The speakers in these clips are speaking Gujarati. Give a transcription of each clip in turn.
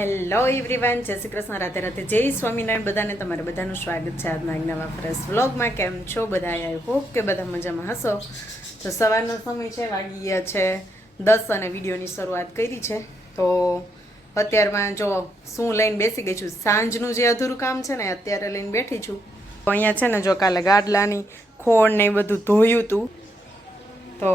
હેલો એવરીવન જય શ્રી કૃષ્ણ, રાધે રાતે જય સ્વામિનારાયણ. બધાને તમારે બધાનું સ્વાગત છે આજના નવા ફ્રેશ વ્લોગમાં. કેમ છો બધા? આઈ હોપ કે બધા મજામાં હશો. તો સવારનો સમય છે, વાગી ગયા છે દસ અને વિડીયોની શરૂઆત કરી છે. તો અત્યારમાં જો શું લઈને બેસી ગઈ છું? સાંજનું જે અધૂરું કામ છે ને અત્યારે લઈને બેઠી છું. તો અહીંયા છે ને, જો કાલે ગાડલાની, ખોળ ને એ બધું ધોયું હતું તો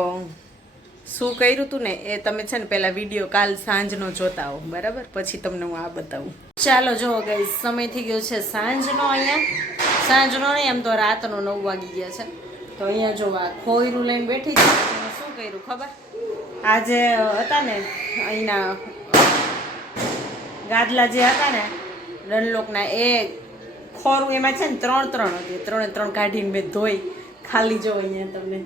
શું કર્યું હતું ને એ તમે છે ને પેલા વીડિયો કાલ સાંજનો જોતા હો બરાબર? પછી તમને હું આ બતાવું. ચાલો જો ગઈ સમય થઈ ગયો છે સાંજનો અહીંયા. સાંજનો નહીં એમ તો રાતનો નવ વાગી ગયા છે. તો અહીંયા જો આ ખોયરું લઈને બેઠી છે. શું કર્યું ખબર? આજે હતા ને, અહીંના ગાદલા જે હતા ને, ડનલોકના, એ ખોરું એમાં છે ને ત્રણ ત્રણ હતી. ત્રણે ત્રણ કાઢીને મેં ધોઈ. ખાલી જો અહીંયા તમને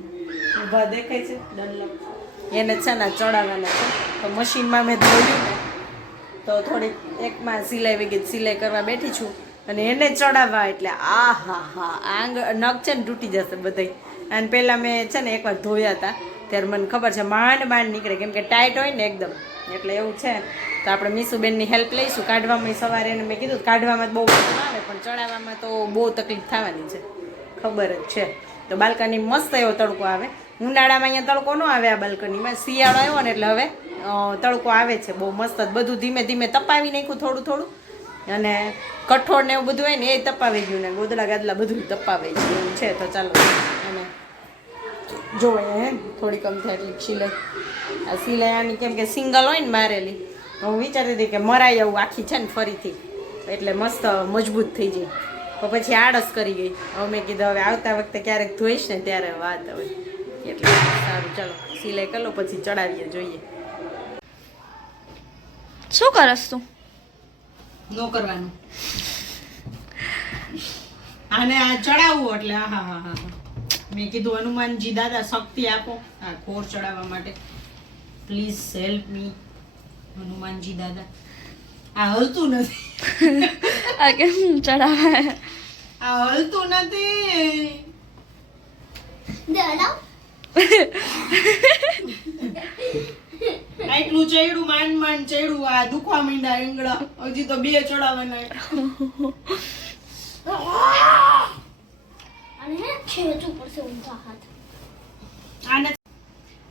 ઊભા દેખાય છે ડનલોક. એને છે ને ચડાવવાના છે. તો મશીનમાં મેં ધોયું ને, તો થોડીક એકમાં સિલાઈ વગેરે સિલાઈ કરવા બેઠી છું અને એને ચડાવવા એટલે આ હા હા આંગ, નખ છે ને તૂટી જશે બધાય. અને પહેલાં મેં છે ને એકવાર ધોયા હતા, ત્યારે મને ખબર છે માંડ માંડ નીકળે, કેમ કે ટાઈટ હોય ને એકદમ. એટલે એવું છે. તો આપણે મીસુબેનની હેલ્પ લઈશું. કાઢવામાં સવારે એને મેં કીધું કાઢવામાં બહુ આવે, પણ ચડાવવામાં તો બહુ તકલીફ થવાની છે. ખબર જ છે. તો બાલ્કની મસ્ત એવો તડકો આવે. ઉનાળામાં અહીંયા તડકો ન આવે આ બાલ્કનીમાં. શિયાળો આવ્યો ને એટલે હવે તડકો આવે છે બહુ મસ્ત બધું ધીમે ધીમે તપાવી નાખ્યું થોડું થોડું. અને કઠોળ ને એવું બધું હોય ને એ તપાવી ગયું ને ગોદડા ગાદલા બધું તપાવે છે એવું છે તો ચાલો. અને જોઈએ હે કમ થોડીક થાય એટલી સિલાઈ. આ સિલાઈ આની કેમ કે સિંગલ હોય ને મારેલી. હું વિચારતી હતી કે મરાય આવું આખી છે ને ફરીથી. એટલે મસ્ત મજબૂત થઈ જાય. તો પછી આળસ કરી ગઈ. હવે મેં કીધું હવે આવતા વખતે ક્યારેક ધોઈશ ને ત્યારે વાત હવે એટલે સારું. ચાલો સિલાઈ કરો પછી ચડાવીએ જોઈએ. શું કરસ તું? નો કરવાનું. આને આ ચડાવવું એટલે હા હા હા મેં કીધું હનુમાનજી દાદા શક્તિ આપો. આ ખોર ચડાવવા માટે. પ્લીઝ હેલ્પ મી હનુમાનજી દાદા. આ હલતું નથી. આ કેમ ચડાવે? આ હલતું નથી. આટલું ચડ્યું માંડ માંડ ચડ્યું આ દુખવા માંડ્યા રીંગણા હજી તો બે ચડાવવાના આને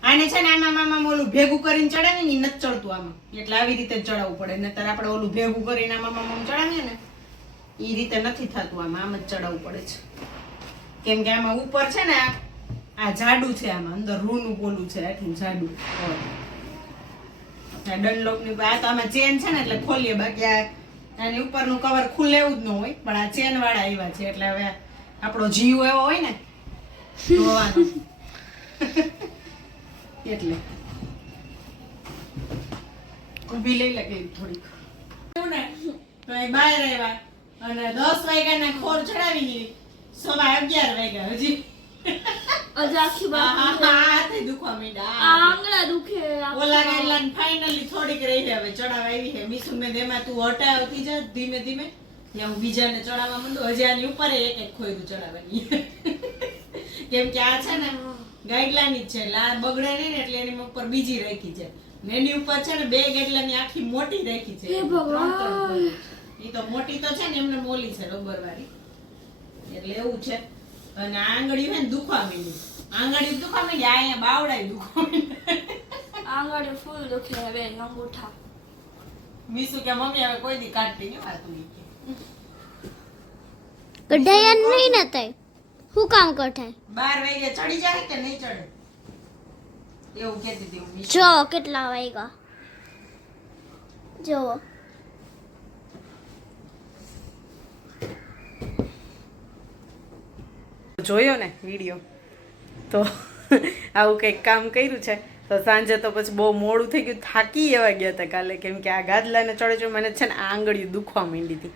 આને છે ને આમાં આમાં ઓલું ભેગું કરીને ચડાવે ને નથી ચડતું આમાં. એટલે આવી રીતે ચડાવવું પડે. નહીતર આપણે ઓલું ભેગું કરીને આમાં આમાં ચડાવીએ ને એ રીતે નથી થતું આમાં. આમ જ ચડાવવું પડે છે. કેમ કે આમાં ઉપર છે ને આ- આ જાડું છે આમાં, અંદર રૂનું પોલું છે આટલું જાડું. હોય. આ તો આમાં ચેન છે ને, એટલે ખોલીએ. બાકી આ આની ઉપરનું કવર ખુલે એવું જ ન હોય, પણ આ ચેન વાળા આવ્યા છે, એટલે હવે આપણો જીવ એવો હોય ને એટલે. ઊભી લઈ લે થોડીક. ને એ બહાર આવ્યા અને દસ વાગ્યાના ખોર ચડાવી સવા અગિયાર વાગ્યા હજી. આખી બાકી હાથે દુખવા માંડ્યા. આંગળા દુખે ઓલા ગાઈડલાઈન ફાઇનલી થોડીક રહી હવે ચડાવ આવી હે મીસુ મેં એમાં તું હટાવતી જા ધીમે ધીમે. ત્યાં હું બીજાને ચડાવવા માંડું. હજી આની ઉપર એક એક ખોયરું ચડાવવાની. કેમ કે આ છે ને ગાઈડલાની જ છે. લા બગડે નહીં ને એટલે એની ઉપર બીજી રાખી છે. એની ઉપર છે ને બે ગાઈડલાની આખી મોટી રાખી છે. હે ભગવાન. ઈ તો મોટી તો છે ને એમને મોલી છે રબર વાળી. એટલે એવું છે. અને આંગળી હોય ને દુખવા માંડી. આંગળી દુખવા માંડી આ અહીંયા બાવડાય દુખવા માંડી. આંગળે ફૂલ દુખે હવે અંગૂઠા મીસુ કે મમ્મી હવે કોઈ દી કાઢતી નહીં વાતું કે. કઢાયા નહીં ને તઈ? શું કામ કઢાય? બાર વાગે ચડી જાય કે નહીં ચડે? એવું કહેતી હતી મીસુ. જો કેટલા વાગ્યા. જો જોયો ને વીડિયો? તો આવું કંઈક કામ કર્યું છે. તો સાંજે તો પછી બહુ મોડું થઈ ગયું. થાકી એવા ગયા હતા કાલે, કેમ કે આ ગાદલાને ચડે ચડે મને છે ને આ આંગળીઓ દુખવા માંડી હતી.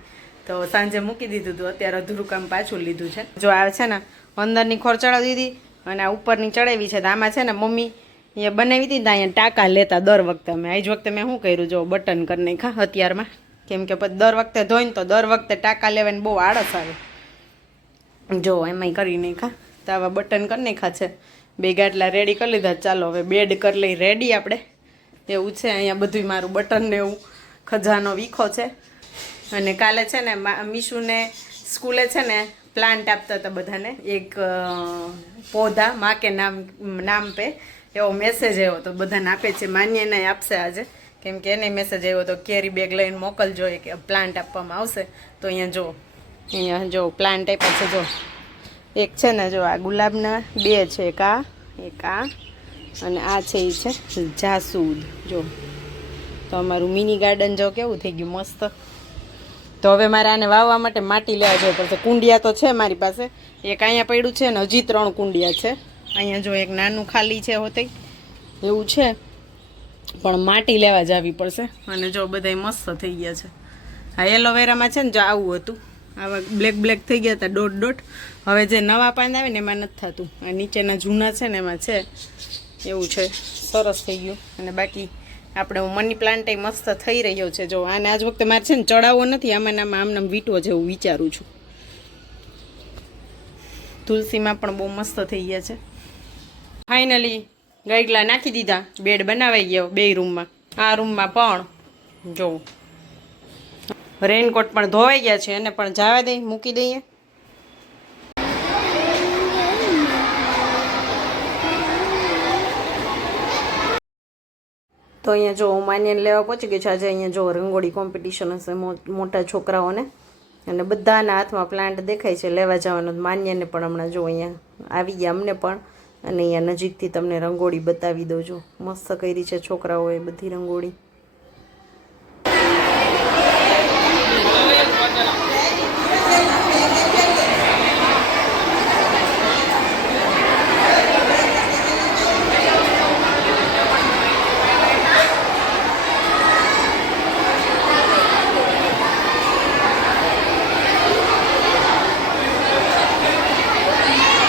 તો સાંજે મૂકી દીધું હતું. અત્યારે અધૂરું કામ પાછું લીધું છે. જો આ છે ને અંદરની ખોર ચડાવી દીધી અને આ ઉપરની ચડાવી છે. તો આમાં છે ને મમ્મી એ બનાવી હતી ને અહીંયા ટાંકા લેતા દર વખતે અમે. આજ વખતે મેં શું કર્યું? જો બટન કરી નાખ્યા અત્યારમાં. કેમ કે પછી દર વખતે ધોઈને તો દર વખતે ટાંકા લેવાની બહુ આળસ આવે. જો, એમાંય કરી નાખા તો આવા બટન કરી નાખા છે. બે ગાટલા રેડી કરી લીધા. ચાલો, હવે બેડ કરી લઈ રેડી આપણે. એવું છે, અહીંયા બધું મારું બટન ને એવું ખજાનો વીખો છે. અને કાલે છે ને મીશુને સ્કૂલે છે ને પ્લાન્ટ આપતા હતા બધાને. એક પોધા, માં કે નામ નામ પે, એવો મેસેજ આવ્યો તો બધાને આપે છે, માન્ય એને આપશે આજે. કેમ કે એને મેસેજ આવ્યો તો કેરી બેગ લઈને મોકલજો કે પ્લાન્ટ આપવામાં આવશે. તો અહીંયા જો અહીંયા જો પ્લાન્ટ આપ્યા છે, જો. એક છે ને જો આ ગુલાબના બે છે એક આ એક આ અને આ છે એ છે જાસૂદ, જો. તો અમારું મિની ગાર્ડન જો કેવું થઈ ગયું મસ્ત. તો હવે મારે આને વાવવા માટે માટી લેવા જવું પડશે. કુંડિયા તો છે મારી પાસે. એક અહીંયા પડ્યું છે ને હજી ત્રણ કુંડિયા છે. અહીંયા જો એક નાનું ખાલી છે હોતે. એવું છે. પણ માટી લેવા જવી પડશે. અને જો બધાય મસ્ત થઈ ગયા છે. આ એલોવેરામાં છે ને જો આવું હતું. આવા બ્લેક બ્લેક થઈ ગયા હતા ડોટ ડોટ હવે જે નવા પાંદ આવે ને એમાં નથી થતું. આ નીચેના જૂના છે ને એમાં છે. એવું છે. સરસ થઈ ગયું. અને બાકી આપણે મની પ્લાન્ટ મસ્ત થઈ રહ્યો છે. જો આને આજ વખતે મારે છે ને ચડાવવો નથી, આમાં આમ આમાં આમને આમ વીટવો જેવું વિચારું છું. તુલસીમાં પણ બહુ મસ્ત થઈ ગયા છે. ફાઇનલી ગાઈગલા નાખી દીધા. બેડ બનાવાઈ ગયો બે રૂમમાં. આ રૂમમાં પણ, જો. રેનકોટ પણ ધોવાઈ ગયા છે, એને પણ જવા દઈ મૂકી દઈએ. તો અહીંયા જો હું માન્યને લેવા પહોંચી ગઈ છું, આજે અહીંયા જો રંગોળી કોમ્પિટિશન હશે મોટા છોકરાઓને. અને બધાના હાથમાં પ્લાન્ટ દેખાય છે, લેવા જવાનો માન્યને પણ હમણાં જો અહીંયા આવી ગયા અમને પણ. અને અહીંયા નજીકથી તમને રંગોળી બતાવી દઉં જો મસ્ત કરી છે છોકરાઓએ બધી રંગોળી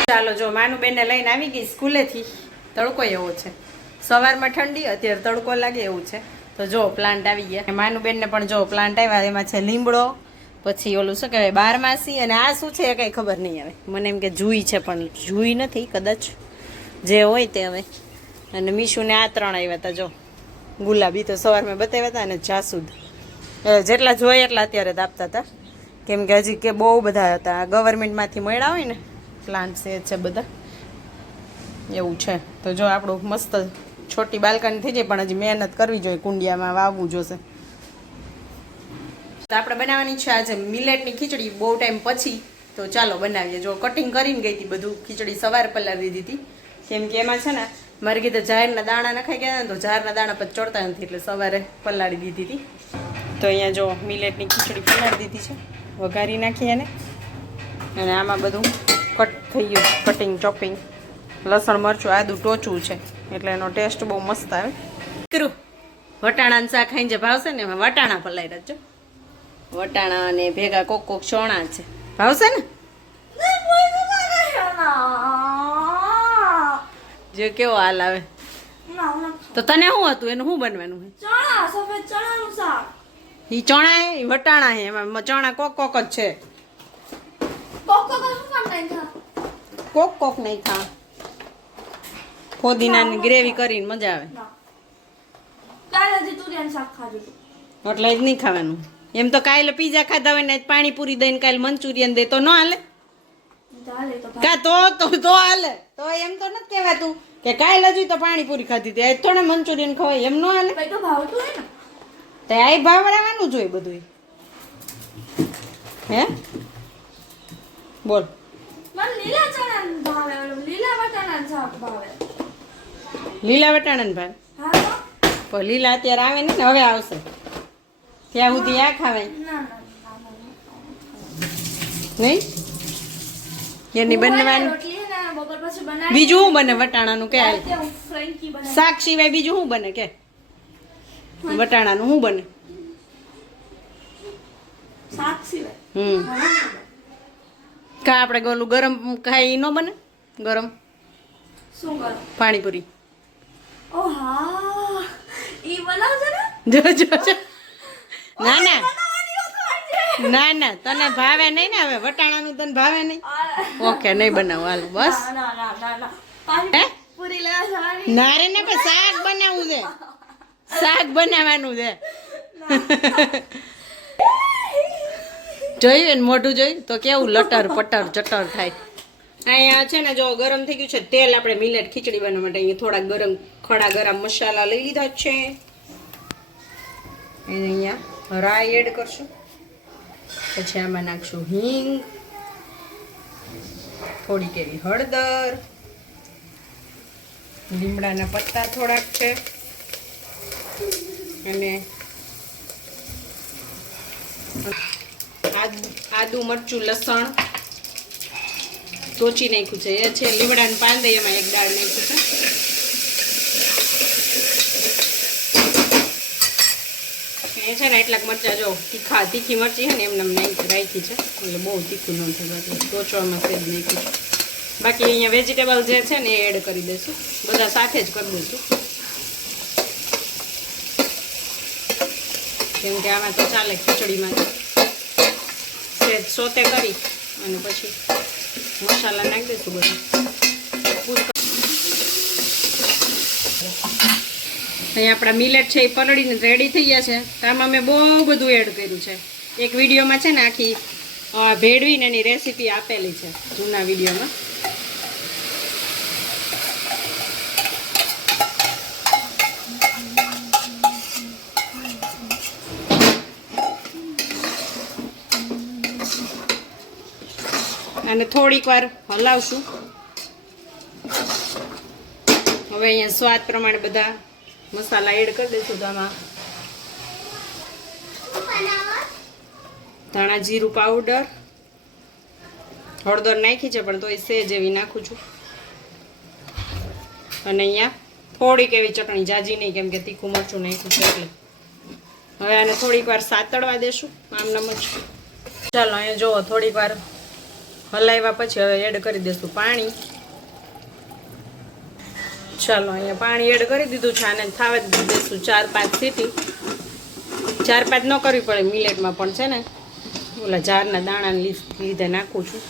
ચાલો જો માનું બેનને લઈને આવી ગઈ સ્કૂલેથી. તડકો એવો છે. સવારમાં ઠંડી, અત્યારે તડકો લાગે એવું છે. તો જો પ્લાન્ટ આવી ગયા. માનું બેનને પણ જો પ્લાન્ટ આવ્યા, એમાં છે લીમડો, પછી ઓલું શું કહેવાય, બારમાસી, અને આ શું છે એ કંઈ ખબર નહીં આવે મને એમ કે જુઈ છે, પણ જુઈ નથી, કદાચ જે હોય તે હવે. અને મીશુને આ ત્રણ આવ્યા હતા, જો. ગુલાબી તો સવારમાં બતાવ્યા હતા, અને જાસૂદ. જેટલા જોઈએ એટલા અત્યારે આપતા હતા. કેમ કે હજી કે બહુ બધા હતા. ગવર્મેન્ટમાંથી મળ્યા હોય ને પ્લાન્ટ્સ એ છે બધા. એવું છે. તો જો આપણું મસ્ત છોટી બાલ્કની થઈ જાય, પણ હજી મહેનત કરવી જોઈએ, કુંડિયામાં વાવવું જોશે. તો આપણે બનાવવાની છે આજે મિલેટની ખીચડી, બહુ ટાઈમ પછી. તો ચાલો બનાવીએ. જો કટિંગ કરીને ગઈ હતી બધું ખીચડી, સવારે પહેલાં દીધી હતી. કેમ કે એમાં છે ને, મારે કીધે જાહેરના દાણા નખાઈ ગયા ને, તો જાહેરના દાણા પછી ચડતા નથી, એટલે સવારે પલાળી દીધી હતી. તો અહીંયા જો મિલેટની ખીચડી પલાળી દીધી છે. વઘારી નાખી એને. અને આમાં બધું કટ થઈ ગયું, કટિંગ, ચોપિંગ. લસણ મરચું આદું ટોચું છે. એટલે એનો ટેસ્ટ બહુ મસ્ત આવે. કરું વટાણાનું શાક ખાઈને જે ભાવશે ને? એમાં વટાણા ફલાઈ રાખજો. વટાણા અને ભેગા કોક કોક ચોણા છે. ભાવશે ને? જે કેવો હાલ આવે. તો તને શું હતું? એનું શું બનવાનું છે ચણા સફેદ ઈ ચણા હે ઈ વટાણા હે. એમાં ચણા કોક કોક જ છે. કોક કોક કોક કોક નહીં ખા ફોદીનાની ગ્રેવી કરીને મજા આવે. એટલે જ નહીં ખાવાનું. એમ તો કાલે પીઝા ખાધા હોય ને આજ પાણીપુરી દઈને કાલે મંચુરિયન દે તો ન હાલે? કા તો તો તો હાલે. તો એમ તો નથી કહેવાતું કે કાલે હજુ તો પાણીપુરી ખાધી હતી આજ થોડા મંચુરિયન ખવાય એમ ન હાલે? તો આ ભાવડાવવાનું જોઈએ બધું હે? બોલ. મને લીલા ચણા ભાવે લીલા વટાણા શાક ભાવે. લીલા વટાણાને ભાવ તો? લીલા અત્યારે આવે ને હવે આવશે. ત્યાં સુધી આ ખાવાય. નહીં? એની બનવાનું બીજું શું બને વટાણાનું કે શાક સિવાય બીજું શું બને કે? વટાણાનું શું બને? હમ. કા આપણે ગોલું ગરમ ખાઈ ન બને? ગરમ. શું પાણીપુરી. ઓ હા ઈ બનાવજો ને. જો જો જો. ના ના. ના ના તને ભાવે નહીં ને હવે? વટાણાનું તને ભાવે નહીં? ઓકે નહીં બનાવું. હાલ બસ. ના રે ને પણ શાક બનાવવું છે. શાક બનાવવાનું છે. જોયું ને મોઢું જોયું? તો કેવું લટર પટર ચટર થાય. અહીંયા છે ને જો ગરમ થઈ ગયું છે, તેલ આપણે મિલેટ ખીચડી બનાવવા માટે અહીંયા થોડા ગરમ ખડા ગરમ મસાલા લઈ લીધા છે. એને અહીંયા રાઈ એડ કરશું. પછી આમાં નાખશું હિંગ, થોડીક એવી હળદર, લીમડાના પત્તા થોડાક છે. અને આદુ મરચું લસણ. ટોચી નાખ્યું છે. એ છે લીમડાનું પાન દઈ એમાં એક દાળ નાખ્યું છે. એ છે ને એટલાક મરચા, જો તીખા તીખી મરચી છે ને, એમને એમ નાખી રાખી છે. એટલે બહુ તીખું ન થાય ટોચવામાં સેજ નાખ્યું છે. બાકી અહીંયા વેજીટેબલ જે છે ને, એ એડ કરી દઈશું. બધા સાથે જ કરી દઈશું. કેમ કે આમાં તો ચાલે ખીચડીમાં. સેજ સોતે કરી, અને પછી મસાલા નાખી દઈશું બધું. અહીંયા આપણા મિલેટ છે એ પલળીને રેડી થઈ ગયા છે. તો આમાં મેં બહુ બધું એડ કર્યું છે. એક વિડીયોમાં છે ને આખી ભેળવીને એની રેસીપી આપેલી છે જૂના વિડીયોમાં. અને થોડીક વાર હલાવશું. હવે અહીંયા સ્વાદ પ્રમાણે બધા મસાલા એડ કરી દઈશું તો આમાં ધાણા જીરું પાવડર હળદર નાખી છે, પણ તોય સેજ એવી નાખું છું. અને અહીંયા થોડીક એવી ચટણી, જાજી નહીં, કેમ કે તીખું મરચું નાખ્યું છે એટલે. હવે આને થોડીક વાર સાતળવા દેશું. આમ નમ ચાલો, અહીંયા જુઓ, થોડીક વાર હલાવ્યા પછી હવે એડ કરી દઈશું પાણી. ચાલો, અહીંયા પાણી એડ કરી દીધું છે અને થાવા દઈશું ચાર પાંચ સીટી. ચાર પાંચ ન કરવી પડે મિલેટમાં પણ છે ને. ઓલા ઝારના દાણાને લીધે નાખું છું.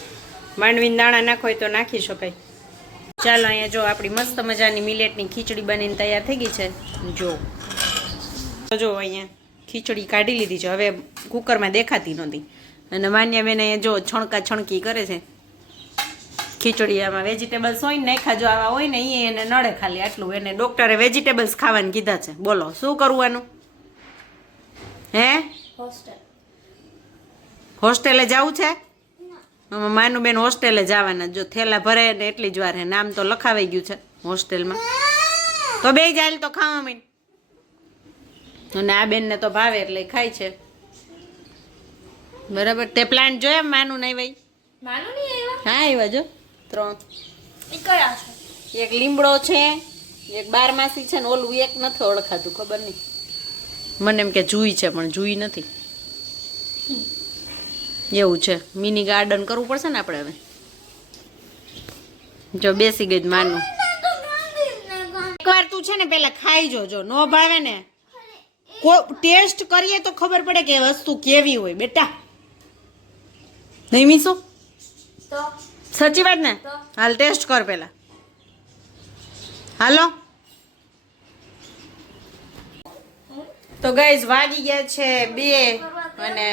માંડવીને દાણા નાખો હોય તો નાખી શકાય. ચાલો, અહીંયા જો આપણી મસ્ત મજાની મિલેટની ખીચડી બનીને તૈયાર થઈ ગઈ છે. જો. જો અહીંયા ખીચડી કાઢી લીધી છે. હવે કુકરમાં દેખાતી નહોતી. અને માન્યાબેન અહીંયા જો છણકા છણકી કરે છે. ખીચડી આમાં વેજીટેબલ્સ હોય ને નાખા જો આવા હોય ને એ એને નડે ખાલી આટલું. એને ડોક્ટરે વેજીટેબલ્સ ખાવાનું કીધા છે. બોલો શું કરવાનું હે? હોસ્ટેલે જવું છે? માનું બેન હોસ્ટેલે જવાના. જો થેલા ભરે ને એટલી જ વાર. હે નામ તો લખાવાઈ ગયું છે હોસ્ટેલમાં. તો બે જાય તો ખાવા મીન. અને આ બેનને તો ભાવે એટલે ખાય છે. બરાબર. તે પ્લાન્ટ જોયા માનું નહીં ભાઈ? માનું નહીં એવા હા આવ્યા જો. ત્રણ. કયા છે? એક લીમડો છે એક બારમાસી છે ને ઓલું એક નથી ઓળખાતું ખબર નહીં. મને એમ કે જુઈ છે પણ જુઈ નથી. એવું છે. મિની ગાર્ડન કરવું પડશે ને આપણે હવે? જો બેસી ગઈ માનું. એકવાર તું છે ને પેલા ખાઈ જોજો જો નો ભાવે ને. કો ટેસ્ટ કરીએ તો ખબર પડે કે વસ્તુ કેવી હોય બેટા. નહીં મીસો? સાચી વાત ને? હાલ ટેસ્ટ કર પેલા હાલો. તો ગાઈઝ વાગી ગયા છે બે અને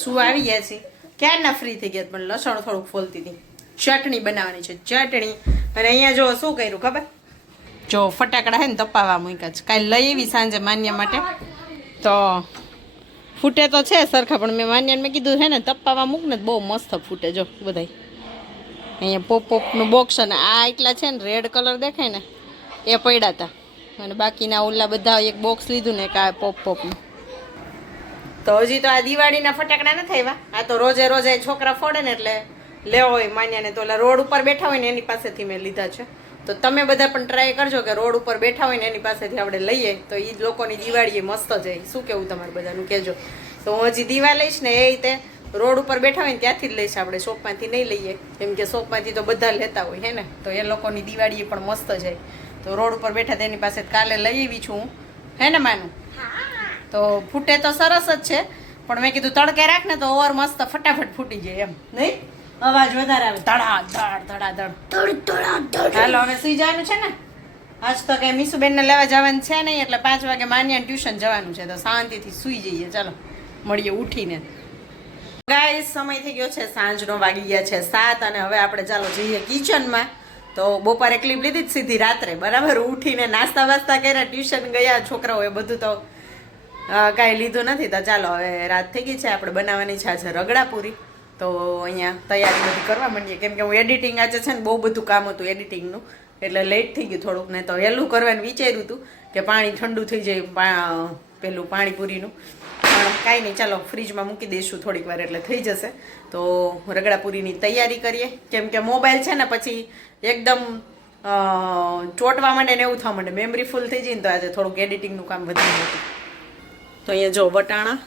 શું આવી ગયા છે? ક્યારના ફ્રી થઈ ગયા પણ લસણ થોડુંક ફોલતી હતી. ચટણી બનાવવાની છે ચટણી. અને અહીંયા જો શું કર્યું ખબર? જો ફટાકડા હે ને તપાવા મૂક્યા છે. કાંઈ લઈ આવી સાંજે માન્ય માટે. તો ફૂટે તો છે સરખા, પણ મેં માન્યાને મેં કીધું છે ને તપાવા મૂક ને બહુ મસ્ત ફૂટે, જો, બધાય. અહીંયા પોપ પોપનું બોક્સ અને આ એટલા છે ને રેડ કલર દેખાય ને, એ પડ્યા હતા અને બાકીના ઓલા બધા એક બોક્સ લીધું ને આ પોપ પોપનું તો હજી તો આ દિવાળીના ફટાકડા નથી આવ્યા. આ તો રોજે રોજે છોકરા ફોડે ને એટલે લેવો હોય માન્યાને તો ઓલા રોડ ઉપર બેઠા હોય ને એની પાસેથી મેં લીધા છે. તો તમે બધા પણ ટ્રાય કરજો કે રોડ ઉપર બેઠા હોય ને એની પાસેથી આપણે લઈએ. તો એ લોકોની દિવાળી મસ્ત જાય શું કેવું તમારે બધાનું? કહેજો તો હું હજી દીવા લઈશ ને એ રીતે રોડ ઉપર બેઠા હોય ને ત્યાંથી જ લઈશ આપણે. શોપમાંથી નહીં લઈએ. કેમ કે શોપમાંથી તો બધા લેતા હોય, હે ને? તો એ લોકોની દિવાળી પણ મસ્ત જાય તો રોડ ઉપર બેઠા તેની પાસે કાલે લઈ આવી છું હું. હે ને, માનું? તો ફૂટે તો સરસ જ છે. પણ મેં કીધું તડકે રાખ ને તો ઓવર મસ્ત ફટાફટ ફૂટી જાય એમ. નહીં? અવાજ વધારે આવે. ધડા ધડ ધડા ધડ હાલો, હવે સુઈ જવાનું છે ને? આજ તો કઈ મીસુબેનને લેવા જવાનું છે નહીં, એટલે પાંચ વાગે માન્યા ટ્યુશન જવાનું છે, તો શાંતિથી સૂઈ જઈએ. ચાલો, મળીએ ઉઠીને. ગાય સમય થઈ ગયો છે, સાંજનો વાગી ગયા છે સાત, અને હવે આપણે ચાલો જઈએ કિચનમાં. તો બપોરે ક્લિપ લીધી જ સીધી રાત્રે, બરાબર? ઉઠીને નાસ્તા વાસ્તા કર્યા, ટ્યુશન ગયા, છોકરાઓએ બધું તો કાંઈ લીધું નથી. તો ચાલો, હવે રાત થઈ ગઈ છે, આપણે બનાવવાની છે આજે રગડાપુરી. તો અહીંયા તૈયારી બધી કરવા માંડીએ. કેમ કે હું એડિટિંગ આજે છે ને બહુ બધું કામ હતું એડિટિંગનું એટલે લેટ થઈ ગયું થોડુંક. ને તો વહેલું કરવાનું વિચાર્યું હતું કે પાણી ઠંડુ થઈ જાય પેલું પાણીપુરીનું. પણ કાંઈ નહીં, ચાલો ફ્રીજમાં મૂકી દઈશું થોડીક વાર એટલે થઈ જશે. તો રગડાપુરીની તૈયારી કરીએ. કેમ કે મોબાઈલ છે ને પછી એકદમ ચોંટવા માંડે ને એવું થવા માંડે. મેમરી ફૂલ થઈ જાય ને તો આજે થોડુંક એડિટિંગનું કામ વધી હતું. તો અહીંયા જો વટાણા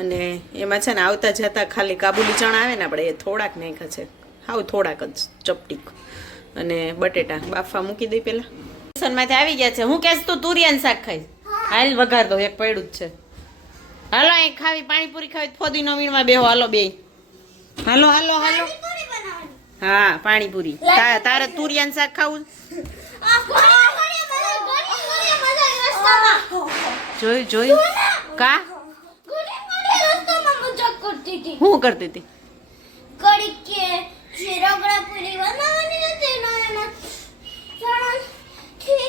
અને એમાં છે ને આવતા જતા ખાલી કાબુલી ચણા આવે ને આપણે એ થોડાક નાખ્યા છે. હાવ થોડાક જ ચપટીક. અને બટેટા બાફા મૂકી દઈ પેલા. માંથી આવી ગયા છે. હું કહેશ તું તુરિયાન શાક ખાઈશ હાલ વઘાર દો એક પડ્યું જ છે. હાલો અહીં ખાવી પાણીપુરી ખાવી ફોદી ફોદીનો વીણમાં બેહો. હાલો બે હાલો હાલો હાલો. હા પાણીપુરી. તારે તુરિયાન શાક ખાવું જોયું જોયું. કા? કરતી હતી હું કરતી હતી? કડી કે જે રગડા પૂરી બનાવવાની હતી ને એમાં ચણાથી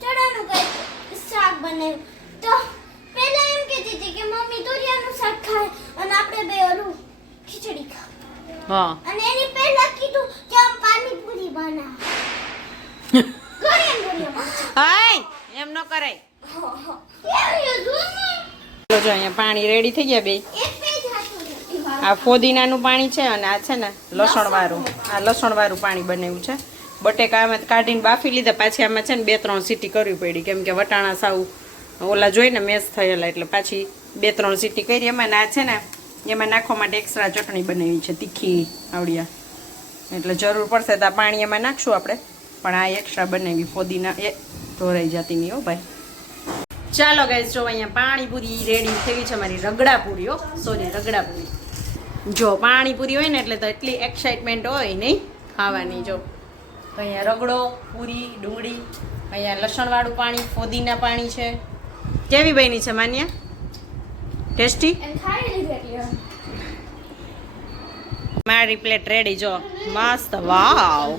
ચણાનું કઈ શાક બનાવ્યું. તો પહેલા એમ કહેતી હતી કે મમ્મી તુરિયાનું શાક ખાય અને આપણે બે ઓલું ખીચડી ખાય હા. અને એની પહેલા કીધું કે આમ પાણીપુરી બનાવ. ઘણી ઘણી હાય એમ ન કરાય. જો અહીંયા પાણી રેડી થઈ ગયા બે. આ ફોદીનાનું પાણી છે અને આ છે ને લસણવાળું. આ લસણવાળું પાણી બનાવ્યું છે. બટેકા આમાં કાઢીને બાફી લીધા. પાછી આમાં છે ને બે ત્રણ સીટી કરવી પડી. કેમ કે વટાણા સાવ ઓલા જોઈને મેસ થયેલા એટલે પાછી બે ત્રણ સીટી કરી. એમાં ને આ છે ને એમાં નાખવા માટે એક્સ્ટ્રા ચટણી બનાવી છે. તીખી, આવડિયા. એટલે જરૂર પડશે તો આ પાણી એમાં નાખશું આપણે. પણ આ એક્સ્ટ્રા બનાવી ફોદીના. એ ધોરાઈ જતી નહીં હો ભાઈ. ચાલો ગાઈસ જો અહીંયા પાણીપુરી રેડી થઈ છે. મારી રગડાપુરી હો. સોરી રગડાપુરી જો પાણીપુરી હોય ને એટલે તો એટલી એક્સાઇટમેન્ટ હોય નહીં ખાવાની જો. તો અહીંયા રગડો પૂરી ડુંગળી અહીંયા લસણવાળું પાણી ફોદીના પાણી છે. કેવી બની છે માન્યા? ટેસ્ટી? મારી પ્લેટ રેડી જો. મસ્ત વાવ.